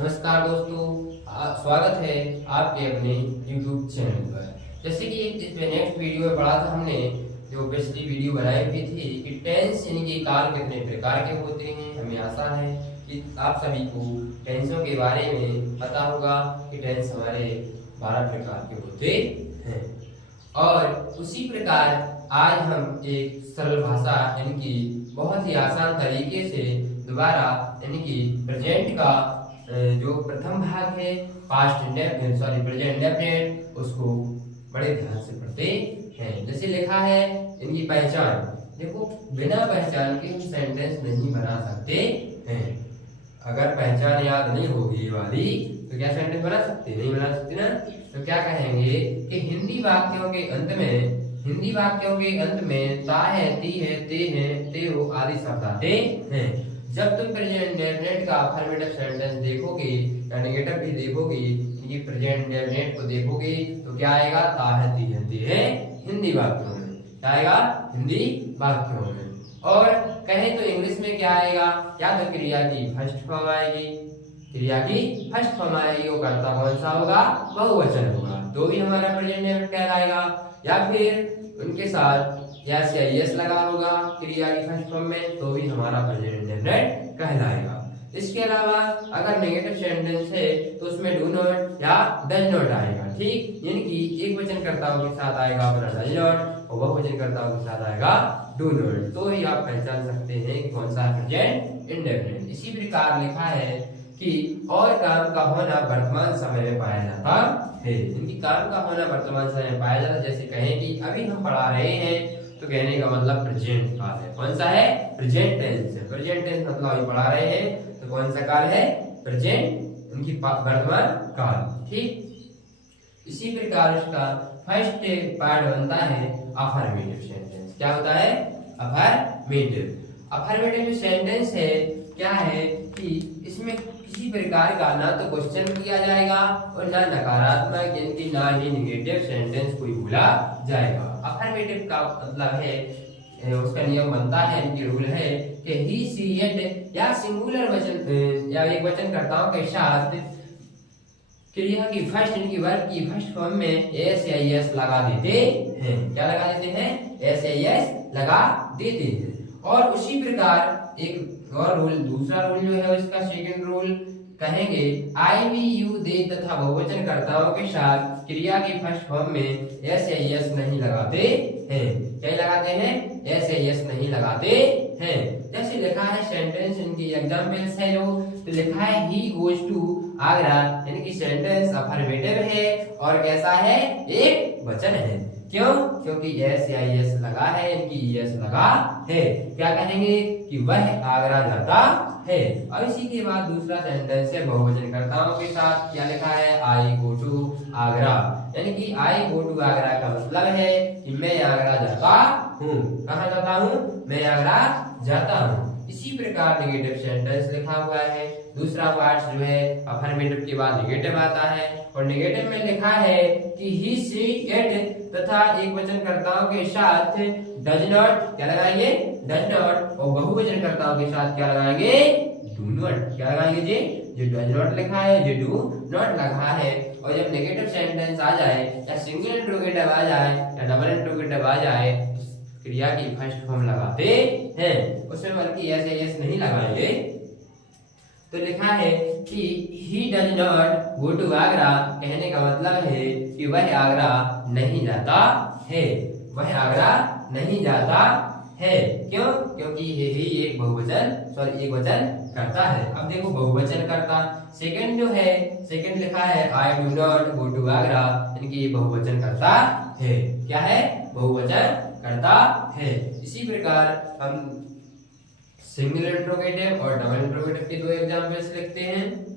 नमस्कार दोस्तों, स्वागत है आपके अपने YouTube चैनल पर। जैसे कि इसमें नेक्स्ट वीडियो में पढ़ा था हमने, जो पिछली वीडियो बनाई हुई थी कि टेंस यानी कि काल कितने प्रकार के होते हैं। हमें आशा है कि आप सभी को टेंसों के बारे में पता होगा कि टेंस हमारे 12 प्रकार के होते हैं। और उसी प्रकार आज हम एक सरल भाषा यानी कि बहुत ही आसान तरीके से दोबारा यानी कि प्रेजेंट का जो प्रथम भाग है पास्ट प्रेजेंट इंडेफिनिट, उसको बड़े ध्यान से पढ़ते हैं। जैसे लिखा है इनकी पहचान। देखो, बिना पहचान के हम सेंटेंस नहीं बना सकते हैं। अगर पहचान याद नहीं होगी ये वाली तो क्या सेंटेंस बना सकते? नहीं बना सकते ना। तो क्या कहेंगे कि हिंदी वाक्यों के अंत में ता है, ती है, ते है, ते हो आदि शब्द आते हैं। जब तुम प्रेजेंट इंडेफिनिट का अफर्मेटिव सेंटेंस देखोगे या नेगेटिव भी देखोगे, ये प्रेजेंट इंडेफिनिट को देखोगे तो क्या आएगा? ता है, ती है, ते है हिंदी वाक्यों में। क्या आएगा? हिंदी वाक्यों में। और कहें तो इंग्लिश में क्या आएगा? या तो क्रिया की फर्स्ट फॉर्म आएगी, वो कर्ता कौन सा होगा? बहुवचन होगा, तो भी हमारा प्रेजेंट इंडेफिनिट कहलाएगा। या फिर उनके साथ यस या यस लगा होगा क्रिया की फर्स्ट फॉर्म में, तो भी हमारा प्रेजेंट इंडेफिनिट कहलाएगा। इसके अलावा अगर नेगेटिव सेंटेंस है तो उसमें डू नॉट या डज नॉट आएगा। ठीक, यानी कि एक वचन कर्ताओं के साथ आएगा अपना डज नॉट और बहुवचन कर्ताओं के साथ आएगा डू नॉट, तो ही आप पहचान सकते हैं कि कौन सा प्रेजेंट इंडेफिनिट। इसी प्रकार लिखा है कि और काम का होना वर्तमान समय में पाया जाता है। इनकी काम का होना वर्तमान समय में पाया जाता है। जैसे कहें कि अभी हम पढ़ा रहे हैं, तो कहने का मतलब प्रेजेंट काल है। कौन सा है? प्रेजेंट टेंस है। प्रेजेंट टेंस मतलब अभी पढ़ा रहे हैं, तो कौन सा काल है? प्रेजेंट, उनकी वर्तमान काल। ठीक, इसी प्रकार इसका फर्स्ट पार्ट बनता है अफर्मेटिव सेंटेंस। क्या होता है? अफर्मेटिव सेंटेंस है क्या है कि इसमें किसी प्रकार का ना तो क्वेश्चन किया जाएगा और ना नकारात्मक यानी कि ना ही नेगेटिव सेंटेंस कोई बोला जाएगा। अफर्मेटिव का मतलब है, उसका नियम बनता है, इनकी रूल है कि ही, सी, इट या सिंगुलर वचन या एक वचन कर्ताओं के साथ क्रिया की फर्स्ट, इनकी वर्ब की फर्स्ट फॉर्म में एस या यस लगा देते हैं। क्या लगा देते हैं? एस या यस लगा देते हैं। और उसी प्रकार एक और रूल, दूसरा रूल जो है इसका सेकंड रूल कहेंगे, आई, वी, यू, दे तथा बहुवचन कर्ताओं के साथ क्रिया की फर्स्ट फॉर्म में एस या यस नहीं लगाते हैं। क्या लगाते हैं? एस या यस नहीं लगाते हैं। जैसे लिखा है सेंटेंस, इनकी एग्जांपल्स है जो, तो लिखा है ही गोज टू आगरा, यानी कि सेंटेंस अफर्मेटिव है और कैसा है? एक वचन है। क्यों? क्योंकि एस या यस लगा है, इनकी यस लगा है। क्या कहेंगे कि वह आगरा जाता है। अब इसी के बाद दूसरा सेंटेंस है बहुवचन कर्ताओं के साथ। क्या लिखा है? आई गो टू आगरा, यानी कि आई गो टू आगरा का मतलब है कि मैं आगरा जाता हूँ। कहाँ जाता हूँ? मैं आगरा जाता हूँ। इसी प्रकार नेगेटिव सेंटेंस लिखा हुआ है। दूसरा पार्ट जो है अफर्मेटिव के बाद नेगेटिव आता है, और नेगेटिव में लिखा है कि ही, सी, इट तथा एक वचन कर्ताओं के साथ डज नॉट, क्या लगाएंगे? डज नॉट, और बहुवचन कर्ताओं के साथ क्या लगाएंगे? Do not. क्या लगाएंगे जी? जो डज नॉट लिखा है, जो डू नॉट लगा है। और जब नेगेटिव सेंटेंस आ जाए या सिंगल इंट्रोगेटिव आ जाए या डबल इंट्रोगेटिव आ जाए, क्रिया की फर्स्ट फॉर्म लगाते हैं, उसमें बल्कि ऐसे यस नहीं लगाएंगे। तो लिखा है कि he does not go to Agra, कहने का मतलब है कि वह आगरा नहीं जाता है। वह आगरा नहीं जाता है। क्यों? क्योंकि ही एक बहुवचन एक वचन करता है। अब देखो बहुवचन करता सेकंड जो है, सेकंड लिखा है I do not go to Agra, यानी कि बहुवचन करता है। क्या है? बहुवचन करता है। इसी प्रकार हम सिंगल इंट्रोगेटिव और डबल इंट्रोगेटिव के दो एग्जांपल्स लिखते हैं।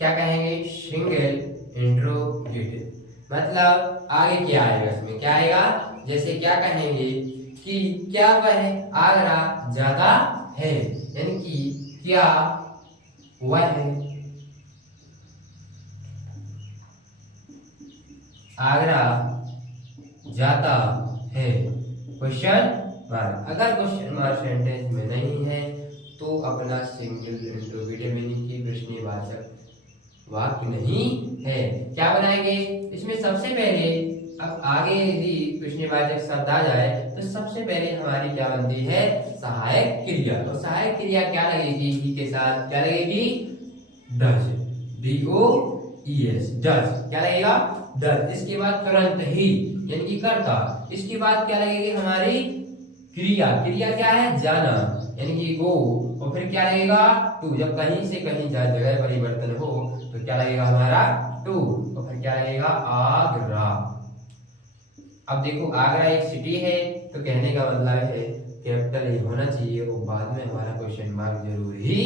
क्या कहेंगे? Single interrogative. मतलब आगे क्या आएगा इसमें, क्या आएगा, जैसे क्या कहेंगे कि क्या वह आगरा जाता है, यानी कि क्या वह आगरा जाता है, क्वेश्चन मार्क। अगर क्वेश्चन मार्क सेंटेंस में नहीं है तो अपना सिंगल इंट्रोगेटिव मीनिंग की प्रश्नवाचक वाक्य नहीं है। क्या बनाएंगे इसमें, सबसे पहले अब आगे यदि प्रश्नवाचक शब्द आ जाए तो सबसे पहले हमारी क्या बनती है, सहायक क्रिया। तो सहायक क्रिया क्या लगेगी, ही के साथ क्या लगेगी, डज, DOES, डज, क्या लगेगा, डज। इसके बाद तुरंत ही यानी कि करता। इसके बाद क्या लगेगी हमारी क्रिया, क्रिया क्या है, जाना, यानी कि गो। और फिर क्या लगेगा, टू, जब कहीं से कहीं जगह परिवर्तन हो तो क्या लगेगा हमारा, टू। और फिर क्या लगेगा, आगरा। अब देखो आगरा एक सिटी है, तो कहने का मतलब है कैपिटल ए होना चाहिए और बाद में हमारा क्वेश्चन मार्क जरूर ही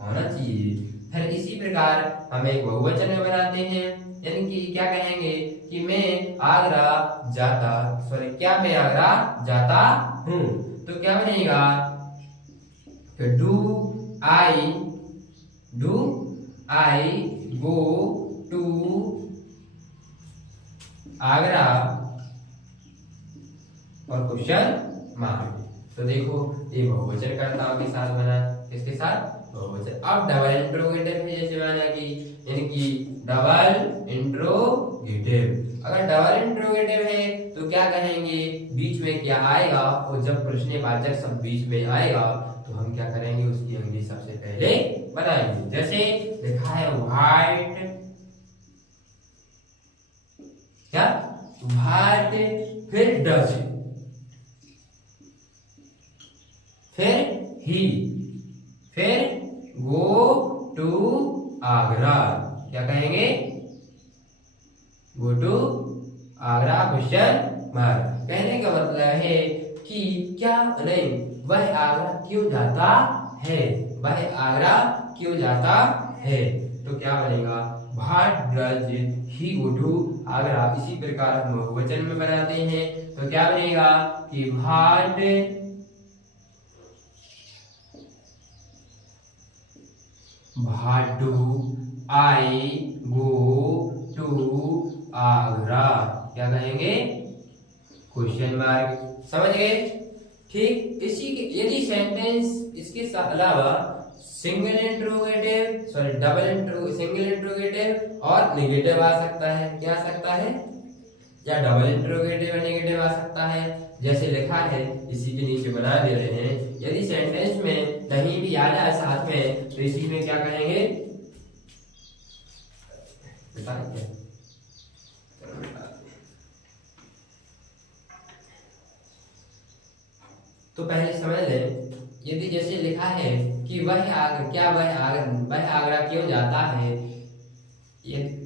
होना चाहिए। फिर इसी प्रकार हम एक बहुवचन में बनाते हैं, यानी कि क्या कहेंगे कि मैं आगरा जाता, सॉरी क्या मैं आगरा जाता हूँ, तो क्या बनेगा, तो do I go to Agra और क्वेश्चन मार्क। तो देखो ये बहुवचन कर्ताओं के साथ बना, किसके साथ, बहुवचन। अब डबल इंट्रोगेटिव में जैसे बना कि, यानी कि डबल इंट्रोगेटिव। अगर डबल इंट्रोगेटिव है तो क्या कहेंगे, बीच में क्या आएगा, और जब प्रश्नवाचक सब बीच में आएगा तो हम क्या करेंगे, उसकी अंग्रेजी सबसे पहले बनाएंगे। जैसे लिखा है व्हाइट, क्या, व्हाइट, फिर डज, फिर ही, फिर गो टू आगरा, क्या कहेंगे, go to Agra, question mark. कहने का मतलब है कि क्या नहीं, वह आगरा क्यों जाता है, वह आगरा क्यों जाता है, तो क्या बनेगा, what does he go to Agra. इसी प्रकार हम बहुवचन में बनाते हैं, तो क्या बनेगा कि what do I go to Agra, क्या कहेंगे, क्वेश्चन मार्क। समझ गए, ठीक। इसी के यदि सेंटेंस इसके अलावा single interrogative, sorry single interrogative और नेगेटिव आ सकता है, क्या आ सकता है, या डबल इंट्रोगेटिव और नेगेटिव आ सकता है, जैसे लिखा है इसी के नीचे बना दे रहे हैं। यदि सेंटेंस में नहीं भी आ जाए साथ में तो इसी में क्या कहेंगे, बताएंगे, तो पहले समझ लें। यदि जैसे लिखा है कि वह आगरा क्यों जाता है,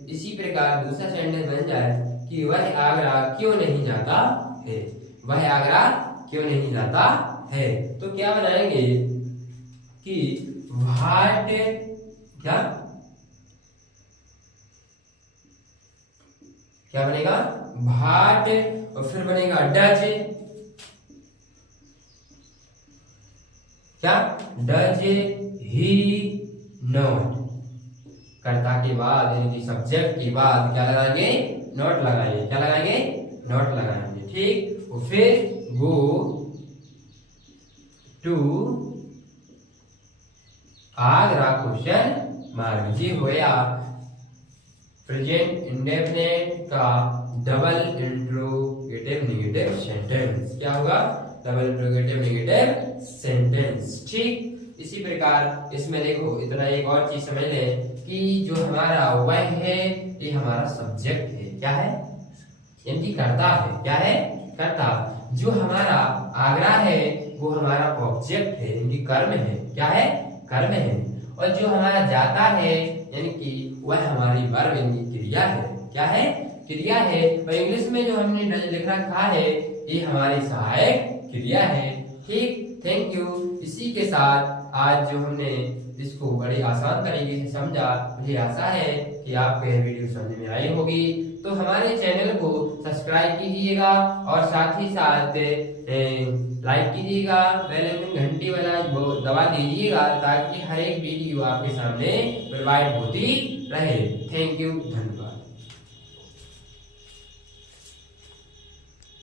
इसी प्रकार दूसरा सेंटेंस बन जाए कि वह आगरा क्यों नहीं जाता है, वह आगरा क्यों नहीं जाता है, तो क्या बनाएंगे कि व्हाट, क्या बनेगा, व्हाट, और फिर बनेगा डज, क्या, डज ही नॉट, कर्ता के बाद यानी कि सब्जेक्ट के बाद क्या लगाएंगे, नॉट लगाएंगे, क्या लगाएंगे, नॉट लगाएंगे, ठीक। और फिर go to Agra, question mark. जी होया प्रेजेंट इंडेफिनिट का डबल इंट्रोगेटिव नेगेटिव सेंटेंस, क्या होगा, डबल इंट्रोगेटिव नेगेटिव सेंटेंस, ठीक। इसी प्रकार इसमें देखो इतना एक और चीज समझ लें कि जो हमारा वह है ये हमारा सब्जेक्ट है, क्या है, यानी कि कर्ता है, क्या है, कर्ता। जो हमारा आगरा है वो हमारा ऑब्जेक्ट है, यानी कि कर्म है, क्या है, कर्म है। और जो हमारा जाता है यानी कि वह हमारी वर्ब यानी क्रिया है, क्या है, क्रिया है। और इंग्लिश में जो हमने लिख रखा है ये हमारी सहायक क्रिया है, ठीक। Thank you. इसी के साथ आज जो हमने इसको बड़ी आसान तरीके से समझा, मुझे आशा है कि आपको यह वीडियो समझ में आई होगी। तो हमारे चैनल को सब्सक्राइब कीजिएगा और साथ ही साथ लाइक कीजिएगा, बेल आइकन घंटी वाला वो दबा दीजिएगा ताकि हर एक वीडियो आपके सामने प्रोवाइड होती रहे। थैंक यू, धन्यवाद।